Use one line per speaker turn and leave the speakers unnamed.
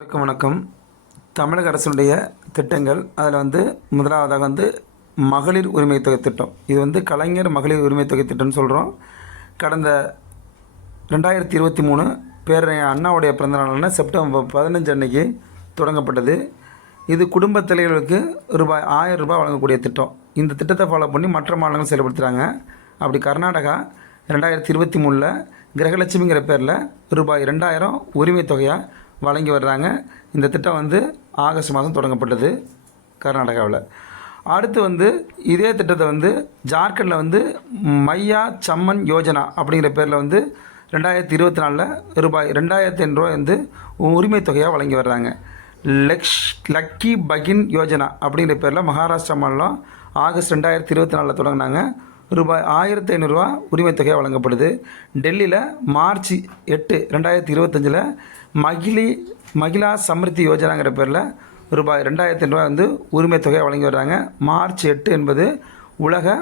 வணக்கம் வணக்கம். தமிழக அரசுடைய திட்டங்கள் அதில் வந்து முதலாவதாக வந்து மகளிர் உரிமை தொகை திட்டம். இது வந்து கலைஞர் மகளிர் உரிமை தொகை திட்டம்னு சொல்கிறோம் கடந்த ரெண்டாயிரத்தி இருபத்தி மூணு பேரறிஞர் அண்ணாவுடைய பிறந்தநாளான செப்டம்பர் பதினஞ்சு அன்னைக்கு தொடங்கப்பட்டது. இது குடும்ப தலைவர்களுக்கு ரூபாய் ஆயிரம் ரூபாய் வழங்கக்கூடிய திட்டம். இந்த திட்டத்தை ஃபாலோ பண்ணி மற்ற மாநிலங்கள் செயல்படுத்துகிறாங்க அப்படி கர்நாடகா ரெண்டாயிரத்தி இருபத்தி மூணில் கிரகலட்சுமிங்கிற பேரில் ரூபாய் ரெண்டாயிரம் உரிமை தொகையாக வழங்கி வர்றாங்க. இந்த திட்டம் வந்து ஆகஸ்ட் மாதம் தொடங்கப்பட்டது கர்நாடகாவில். அடுத்து வந்து இதே திட்டத்தை வந்து ஜார்க்கண்டில் வந்து மையா சம்மன் யோஜனா அப்படிங்கிற பேரில் வந்து ரெண்டாயிரத்தி இருபத்தி நாலில் ரூபாய் ரெண்டாயிரத்தி ஐநூறுரூவா வந்து உரிமை தொகையாக வழங்கி வர்றாங்க. லக்ஷ் லக்கி பகின் யோஜனா அப்படிங்கிற பேரில் மகாராஷ்டிரா மாநிலம் ஆகஸ்ட் ரெண்டாயிரத்தி இருபத்தி நாலில் தொடங்கினாங்க. ரூபாய் ஆயிரத்தி ஐநூறுரூவா உரிமை தொகையாக வழங்கப்படுது. டெல்லியில் மார்ச் எட்டு ரெண்டாயிரத்தி இருபத்தஞ்சில் மகிழி மகிழா சமிருத்தி யோஜனாங்கிற பேரில் ரூபாய் ரெண்டாயிரத்தி ஐநூறுரூவா வந்து உரிமை தொகையை வழங்கி வர்றாங்க. மார்ச் எட்டு என்பது உலக